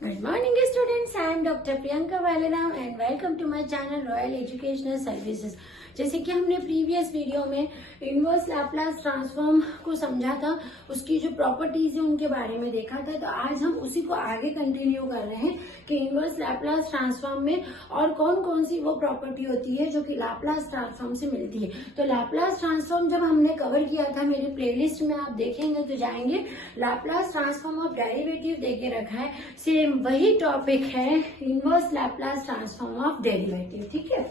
Good morning students, I am Dr. Priyanka Valeram and welcome to my channel Royal Educational Services। जैसे कि हमने previous video में inverse Laplace transform को समझा था, उसकी जो प्रॉपर्टीज है उनके बारे में देखा था, तो आज हम उसी को आगे कंटिन्यू कर रहे हैं कि इनवर्स लैपलास ट्रांसफॉर्म में और कौन कौन सी वो प्रॉपर्टी होती है जो कि लैपलास ट्रांसफॉर्म से मिलती है। तो लैपलास ट्रांसफॉर्म जब हमने कवर किया था, मेरी प्लेलिस्ट में आप देखेंगे तो जाएंगे, लैपलास ट्रांसफॉर्म ऑफ डेरिवेटिव देके रखा है, सेम वही टॉपिक है inverse Laplace transform of derivative. ठीक है,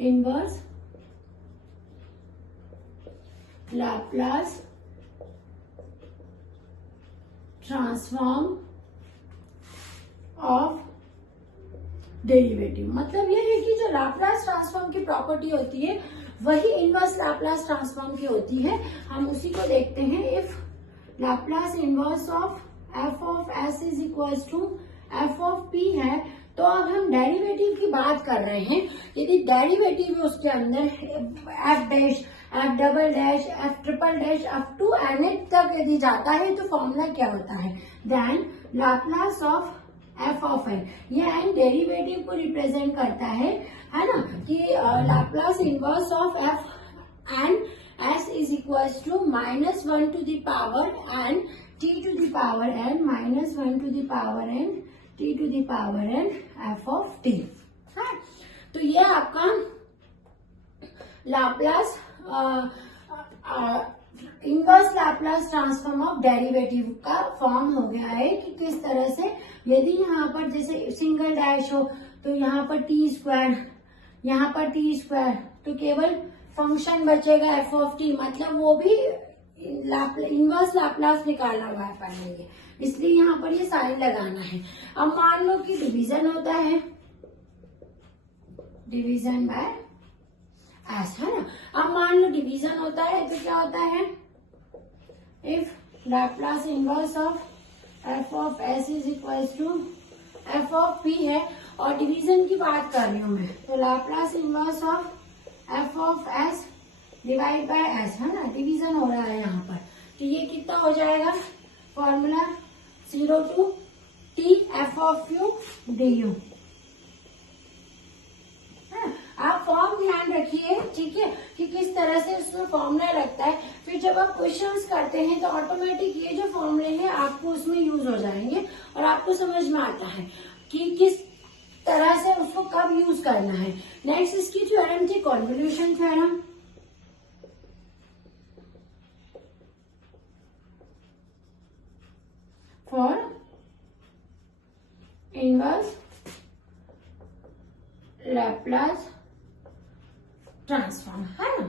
inverse Laplace transform of derivative मतलब यह है कि जो लैपलास ट्रांसफॉर्म की प्रॉपर्टी होती है वही इनवर्स लैपलास ट्रांसफॉर्म की होती है। हम उसी को देखते हैं। If Laplace inverse of F of S is equals to F of P है, तो अब हम डेरिवेटिव की बात कर रहे हैं। यदि डेरिवेटिव है उसके अंदर F dash, F double dash, F triple dash up to N तक यदि जाता है तो फॉर्मूला क्या होता है, then Laplace of F of N. ये एन डेरिवेटिव को रिप्रेजेंट करता है ना, कि Laplace inverse of F N S is equals to -1 to the power N T to the power N -1 to the power N T to the power N F of T है। तो ये आपका Laplace inverse Laplace transform of derivative का form हो गया है कि किस तरह से यदि यहाँ पर जैसे सिंगल डैश हो तो यहाँ पर टी स्क्वायर, यहाँ पर टी स्क्वायर, तो केवल फंक्शन बचेगा एफ ऑफ टी, मतलब वो भी इनवर्स लैपलास निकालना हुआ है पढ़ेंगे, इसलिए यहाँ पर ये साइन लगाना है। अब मान लो कि डिवीजन होता है, डिवीजन बाय एस है ना। अब मान लो डिवीजन होता है तो क्या होता है, if Laplace inverse of F of S is equal to F of P है और डिवीजन की बात कर रही हूं मैं, तो Laplace inverse of F of S divide by S है ना, डिवीजन हो रहा है यहाँ पर, तो ये कितना हो जाएगा formula 0 to T F of U D U. आप फॉर्म ध्यान रखिए, ठीक है, कि किस तरह से उसमें फॉर्मूला लगता है। फिर जब आप क्वेश्चंस करते हैं तो ऑटोमेटिक ये जो फॉर्मूले हैं आपको उसमें यूज हो जाएंगे और आपको समझ में आता है कि किस तरह से उसको कब यूज करना है। नेक्स्ट इसकी थ्योरम थी convolution theorem. For inverse Laplace transform है ना,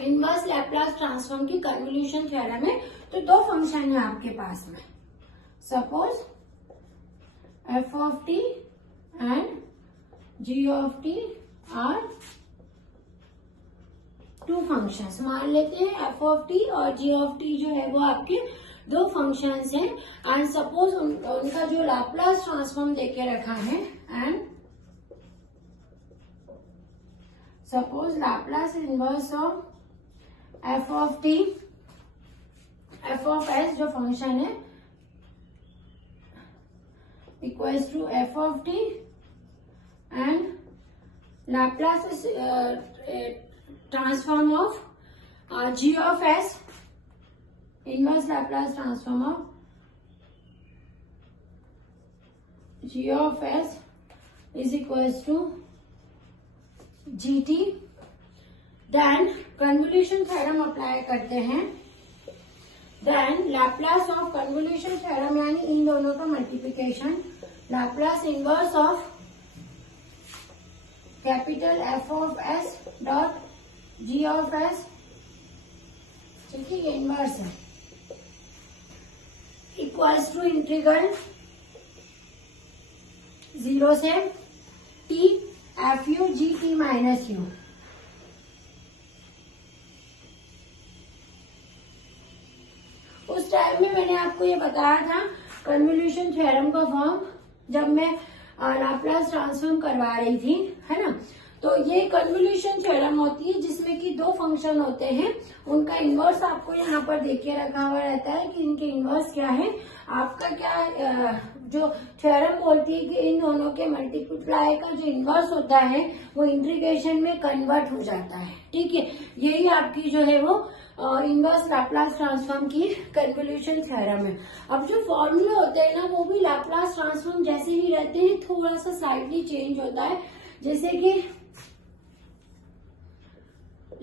इनवर्स लैपलास ट्रांसफॉर्म की कन्वोल्यूशन थ्योरम है। तो दो फंक्शन है आपके पास में, suppose F of T and G of T are two functions मान लेते हैं। एफ ऑफ टी और जी ऑफ टी जो है वो आपके दो फंक्शंस हैं एंड सपोज उनका जो लैपलास ट्रांसफॉर्म देके रखा है and suppose Laplace inverse of F of T, F of S जो फंक्शन है equals to F of T and Laplace transform of G of S, inverse Laplace transform of G of S is equals to G T. Then convolution theorem apply करते हैं, then Laplace of convolution theorem यानी इन दोनों का multiplication, Laplace inverse of capital F of S dot G of S, ठीक है, ये inverse है, इक्वल्स टू इंटीग्रल 0 से T F you G T minus you. उस टाइम में मैंने आपको ये बताया था कन्वोल्यूशन थ्योरम का फॉर्म, जब मैं लैपलास ट्रांसफॉर्म करवा रही थी, है ना, तो ये कन्वोल्यूशन थ्योरम होती है जिसमें कि दो फंक्शन होते हैं, उनका इन्वर्स आपको यहाँ पर देख के रखा हुआ रहता है कि इनके इन्वर्स क्या है। आपका क्या जो थ्योरम बोलती है कि इन दोनों के मल्टीप्लाई का जो इन्वर्स होता है वो इंटीग्रेशन में कन्वर्ट हो जाता है। ठीक है, यही आपकी जो है वो इनवर्स लाप्लास ट्रांसफॉर्म की कन्वोल्यूशन थ्योरम है। अब जो फॉर्मूले होते हैं ना वो भी लाप्लास ट्रांसफॉर्म जैसे ही रहते हैं, थोड़ा सा स्लाइटली चेंज होता है। जैसे कि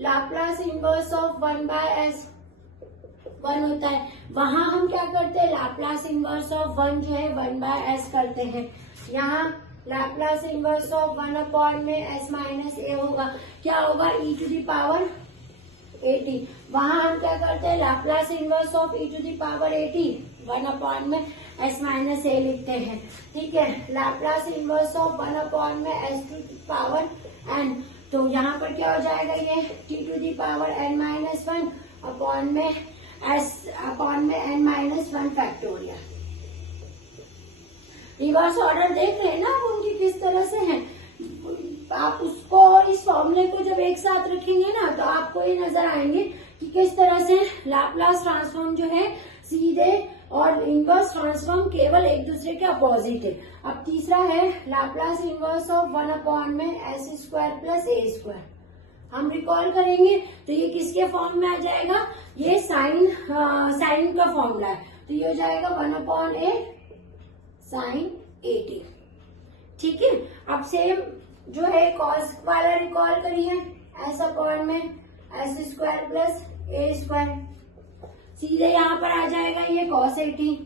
लाप्लास इनवर्स ऑफ 1/s 1 होता है, वहां हम क्या करते हैं, लाप्लास इनवर्स ऑफ 1 जो है 1/s करते हैं। यहाँ लाप्लास इनवर्स ऑफ 1/s-a होगा, क्या होगा, e⁻80। वहां हम क्या करते हैं, Laplace inverse of e⁻80 1/s-a लिखते हैं। ठीक है, लाप्लास इनवर्स ऑफ 1/s⁴n, तो यहाँ पर क्या हो जाएगा, ये t⁻n-1/s/n-1 फैक्टोरियल। रिवर्स ऑर्डर देख रहे हैं ना आप उनकी किस तरह से है। आप उसको और इस फॉर्मूले को जब एक साथ रखेंगे ना तो आपको ये नजर आएंगे कि किस तरह से लाप्लास ट्रांसफॉर्म जो है सीधे और इनवर्स ट्रांसफॉर्म केवल एक दूसरे के अपोजिट है। अब तीसरा है Laplace inverse of 1/s² + a²। हम रिकॉल करेंगे तो ये किसके फॉर्म में आ जाएगा, ये साइन का फॉर्मूला है, तो ये हो जाएगा 1/a sin80। ठीक है, अब सेम जो है कॉस वाला रिकॉल करिए, s/में s² + a², सीधे यहाँ पर आ जाएगा ये cos80।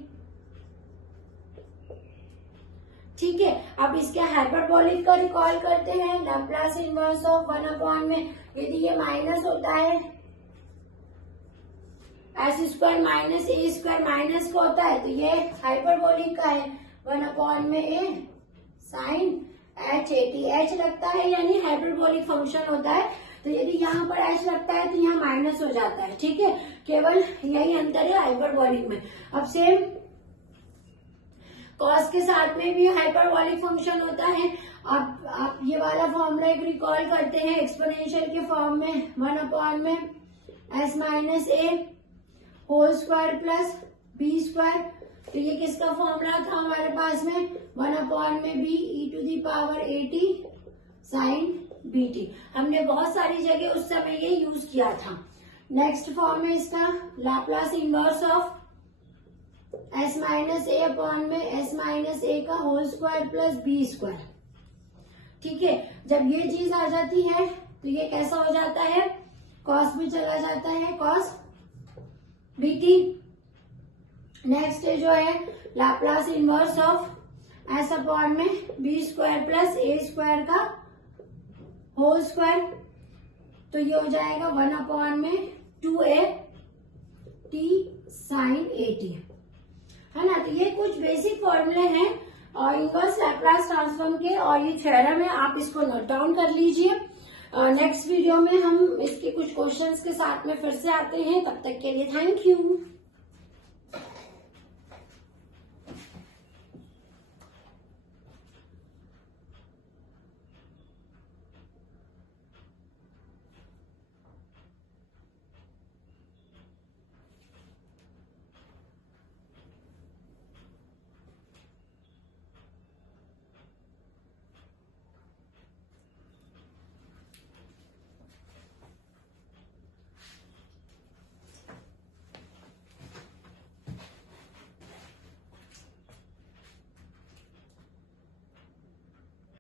ठीक है, अब इसके हाइपरबोलिक का रिकॉल करते हैं, लाप्लास इनवर्स ऑफ 1 में यदि ये माइनस होता है s² - a² माइनस का होता है तो ये हाइपरबोलिक का है 1/a sin80। h लगता है यानी हाइपरबोलिक फंक्शन होता है, तो यदि यहाँ पर h लगता है तो यहाँ माइनस हो जाता है। ठीक है, केवल यही अंतर है हाइपरबोलिक में। अब सेम कॉस के साथ में भी हाइपरबोलिक फंक्शन होता है। अब आप ये वाला फॉर्मूला एक रिकॉल करते हैं एक्सपोनेंशियल के फॉर्म में 1/s-a² + b²। तो ये किसका फॉर्मूला था हमारे पास में, 1/b e⁻80 sin⁵ हमने बहुत सारी जगह उस समय ये यूज किया था। नेक्स्ट फॉर्म है इसका Laplace inverse of s-a/में s-a² + b²। ठीक है, जब ये चीज आ जाती है तो ये कैसा हो जाता है, कॉस में चला जाता है cos bt। नेक्स्ट जो है Laplace inverse of s/में b² + a² का होल स्क्वायर, तो ये हो जाएगा 1/2a t sin80, है ना। तो ये कुछ बेसिक फॉर्मूले हैं और इनवर्स लैप्लास ट्रांसफॉर्म के, और ये थ्योरम है, आप इसको नोट डाउन कर लीजिए। नेक्स्ट वीडियो में हम इसके कुछ क्वेश्चंस के साथ में फिर से आते हैं, तब तक के लिए थैंक यू।